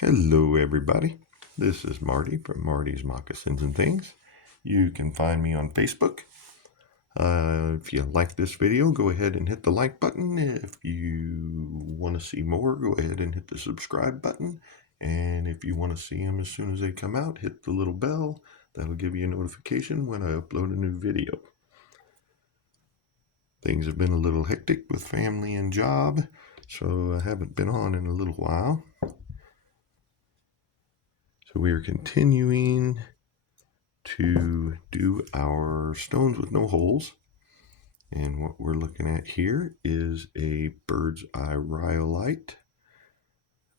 Hello everybody, this is Marty from Marty's Moccasins and Things. You can find me on Facebook. If you like this video, go ahead and hit the like button. If you want to see more, go ahead and hit the subscribe button. And if you want to see them as soon as they come out, hit the little bell. That'll give you a notification when I upload a new video. Things have been a little hectic with family and job, so I haven't been on in a little while. So we are continuing to do our stones with no holes. And what we're looking at here is a bird's eye rhyolite.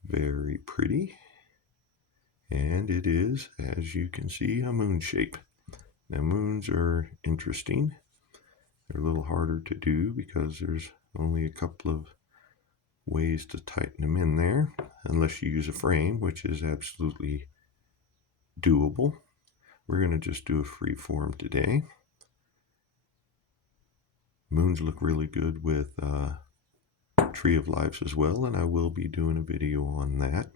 Very pretty. And it is, as you can see, a moon shape. Now moons are interesting. They're a little harder to do because there's only a couple of ways to tighten them in there, unless you use a frame, which is absolutely doable. We're going to just do a free form today. Moons look really good with Tree of Lives as well, and I will be doing a video on that.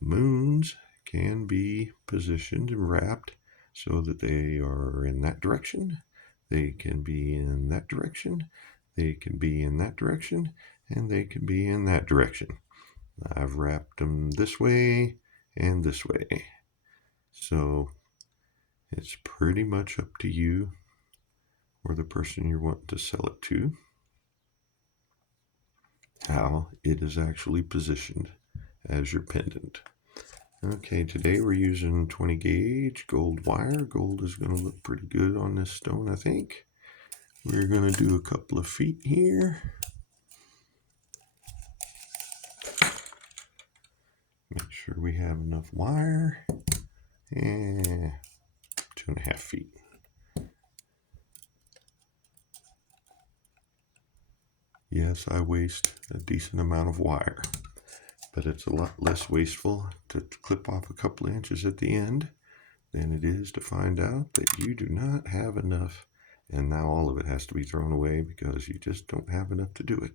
Moons can be positioned and wrapped so that they are in that direction. They can be in that direction. They can be in that direction, and they can be in that direction. I've wrapped them this way and this way. So it's pretty much up to you or the person you're wanting to sell it to how it is actually positioned as your pendant. Okay, today we're using 20 gauge gold wire. Gold is going to look pretty good on this stone, I think. We're going to do a couple of feet here. Make sure we have enough wire. And 2.5 feet. Yes, I waste a decent amount of wire, but it's a lot less wasteful to clip off a couple of inches at the end than it is to find out that you do not have enough, and now all of it has to be thrown away because you just don't have enough to do it.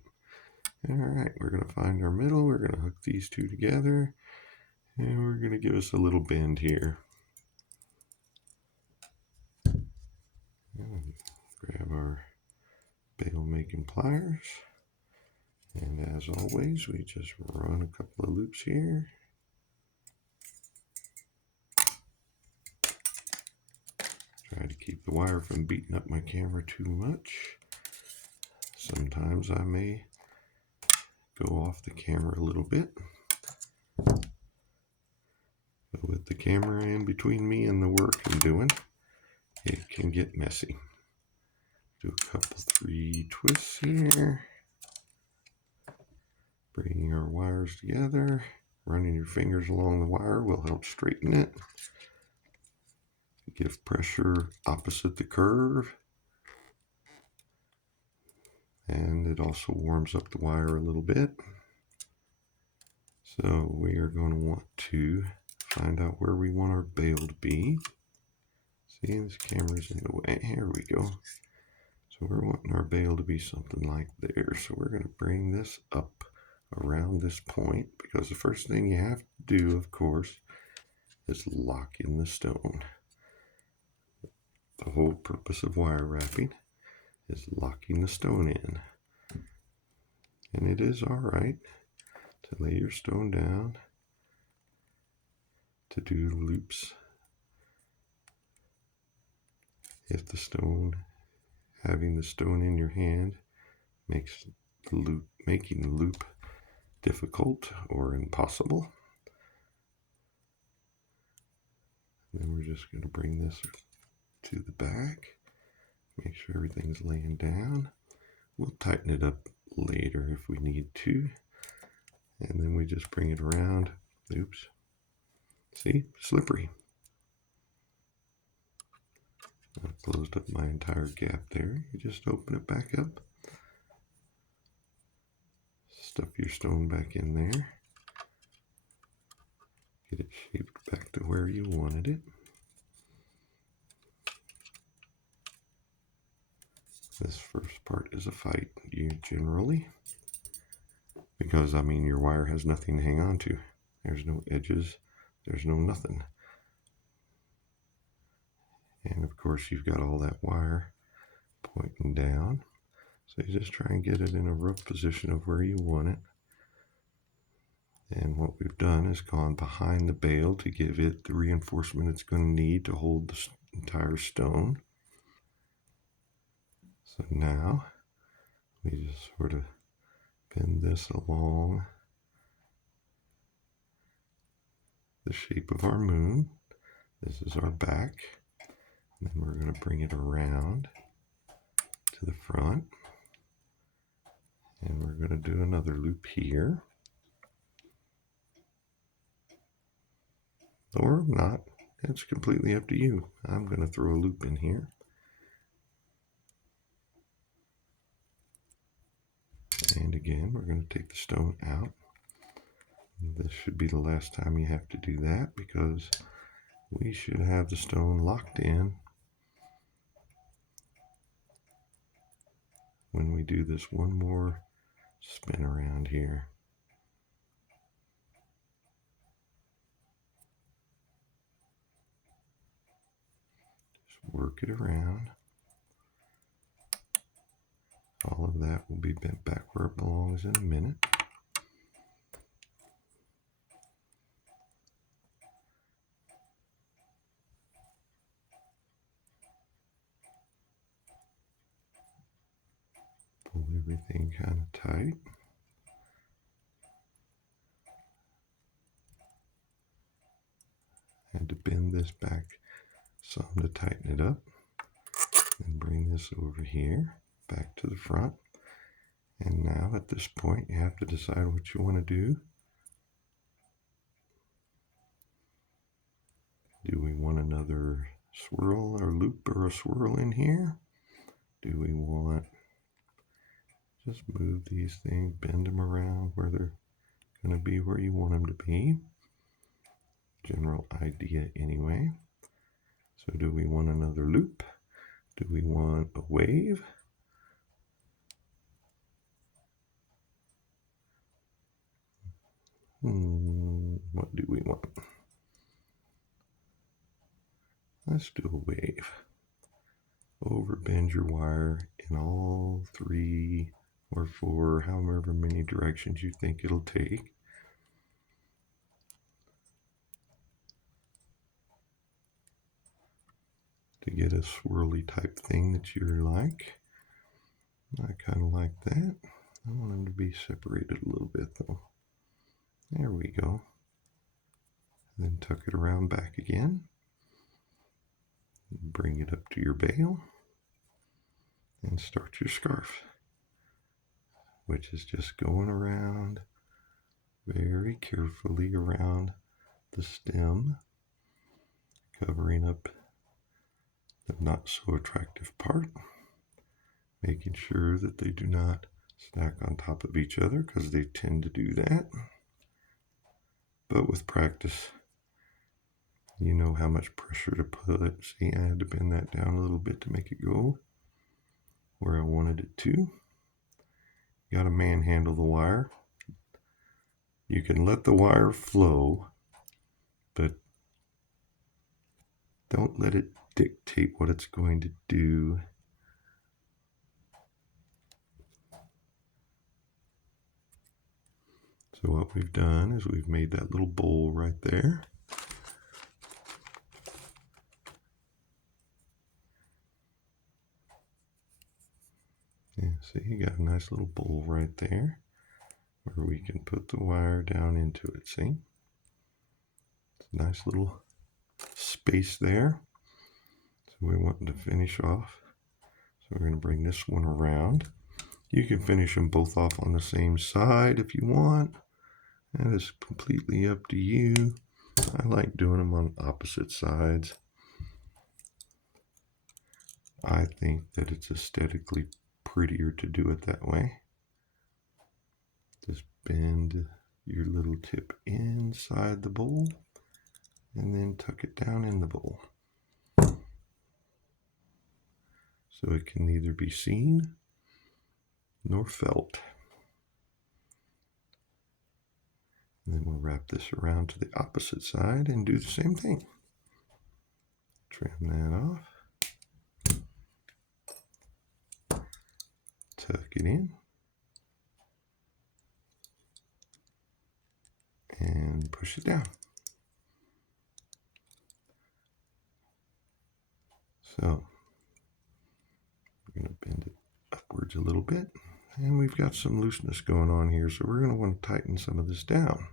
All right, we're going to find our middle. We're going to hook these two together, and we're going to give us a little bend here. Grab our bail making pliers, and as always, we just run a couple of loops here. Try to keep the wire from beating up my camera too much. Sometimes I may go off the camera a little bit. But with the camera in between me and the work I'm doing, it can get messy. Do a couple 3 twists here. Bringing our wires together. Running your fingers along the wire will help straighten it. Give pressure opposite the curve. And it also warms up the wire a little bit. So we are going to want to find out where we want our bail to be. See, this camera's in the way. Here we go. So we're wanting our bail to be something like there. So we're going to bring this up around this point, because the first thing you have to do, of course, is lock in the stone. The whole purpose of wire wrapping is locking the stone in. And it is all right to lay your stone down, to do loops. If the stone, having the stone in your hand makes the loop, making the loop difficult or impossible. And then we're just going to bring this to the back, make sure everything's laying down. We'll tighten it up later if we need to. And then we just bring it around. Oops. See? Slippery. I closed up my entire gap there. You just open it back up. Stuff your stone back in there. Get it shaped back to where you wanted it. This first part is a fight, generally, because I mean your wire has nothing to hang on to. There's no edges. There's no nothing. And of course you've got all that wire pointing down. So you just try and get it in a rough position of where you want it. And what we've done is gone behind the bale to give it the reinforcement it's going to need to hold the entire stone. So now we just sort of bend this along the shape of our moon. This is our back. And then we're going to bring it around to the front. And we're going to do another loop here. Or not. It's completely up to you. I'm going to throw a loop in here. And again, we're going to take the stone out. This should be the last time you have to do that because we should have the stone locked in when we do this one more spin around here. Just work it around. All of that will be bent back where it belongs in a minute. Pull everything kind of tight. Had to bend this back some to tighten it up. And bring this over here, back to the front. And now at this point, you have to decide what you want to do. Do we want another swirl or loop or a swirl in here? Do we want, just move these things, bend them around where they're going to be where you want them to be. General idea anyway. So do we want another loop? Do we want a wave? What do we want? Let's do a wave. Overbend your wire in all 3 or 4, however many directions you think it'll take. To get a swirly type thing that you like. I kind of like that. I want them to be separated a little bit though. There we go. Then tuck it around back again. Bring it up to your bale. And start your scarf, which is just going around very carefully around the stem, covering up the not so attractive part, making sure that they do not stack on top of each other because they tend to do that. But with practice, you know how much pressure to put. See, I had to bend that down a little bit to make it go where I wanted it to. You got to manhandle the wire. You can let the wire flow, but don't let it dictate what it's going to do. So what we've done is we've made that little bowl right there. Yeah, see, you got a nice little bowl right there where we can put the wire down into it, see? It's a nice little space there. So we're wanting to finish off. So we're going to bring this one around. You can finish them both off on the same side if you want. That is completely up to you. I like doing them on opposite sides. I think that it's aesthetically prettier to do it that way. Just bend your little tip inside the bowl and then tuck it down in the bowl. So it can neither be seen nor felt. And then we'll wrap this around to the opposite side and do the same thing. Trim that off. Tuck it in. And push it down. So we're going to bend it upwards a little bit. And we've got some looseness going on here, so we're going to want to tighten some of this down.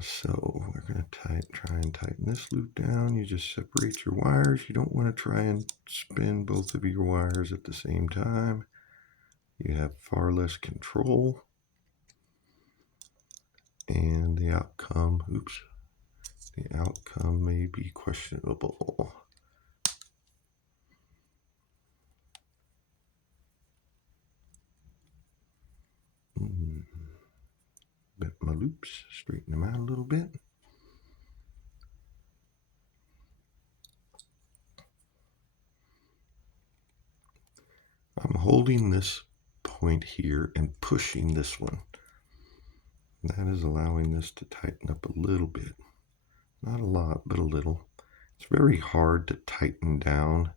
So we're going to try and tighten this loop down. You just separate your wires. You don't want to try and spin both of your wires at the same time. You have far less control. And the outcome, the outcome may be questionable. Bent my loops, straighten them out a little bit. I'm holding this point here and pushing this one. That is allowing this to tighten up a little bit. Not a lot, but a little. It's very hard to tighten down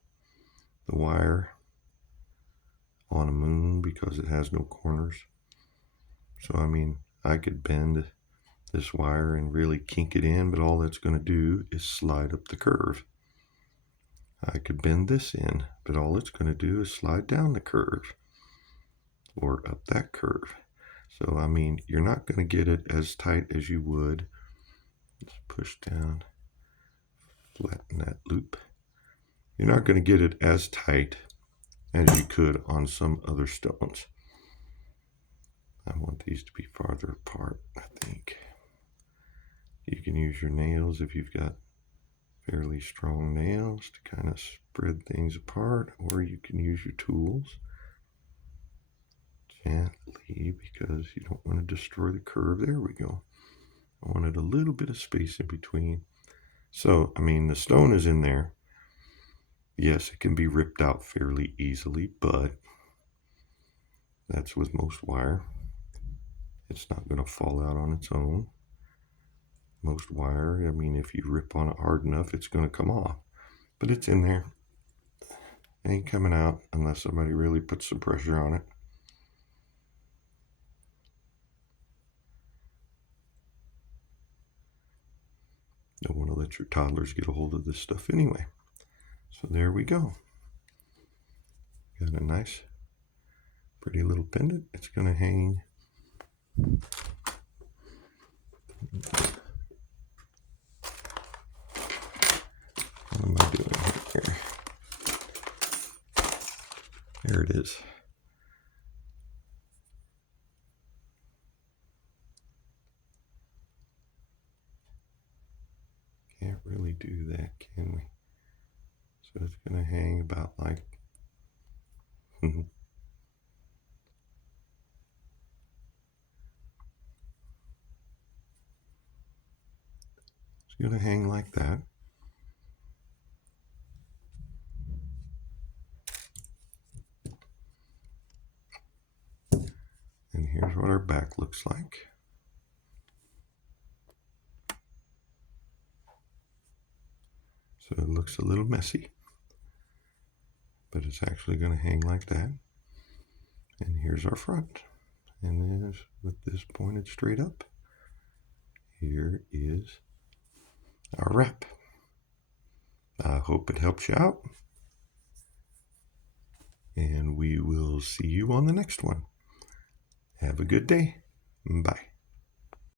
the wire on a moon because it has no corners. So, I mean, I could bend this wire and really kink it in, but all that's going to do is slide up the curve. I could bend this in, but all it's going to do is slide down the curve or up that curve. So, I mean, you're not going to get it as tight as you would. Let's push down, flatten that loop. You're not going to get it as tight as you could on some other stones. I want these to be farther apart, I think. You can use your nails if you've got fairly strong nails to kind of spread things apart, or you can use your tools gently because you don't want to destroy the curve. There we go. I wanted a little bit of space in between. So, I mean, the stone is in there. Yes, it can be ripped out fairly easily, but that's with most wire. It's not going to fall out on its own. Most wire, I mean, if you rip on it hard enough, it's going to come off. But it's in there. It ain't coming out unless somebody really puts some pressure on it. Don't want to let your toddlers get a hold of this stuff anyway. So there we go. Got a nice, pretty little pendant. It's going to hang. What am I doing here? There it is. Can't really do that, can we? So it's going to hang about like it's going to hang like that. And here's what our back looks like. So it looks a little messy, but it's actually going to hang like that. And here's our front. And there's, with this pointed straight up, here is our wrap. I hope it helps you out. And we will see you on the next one. Have a good day. Bye.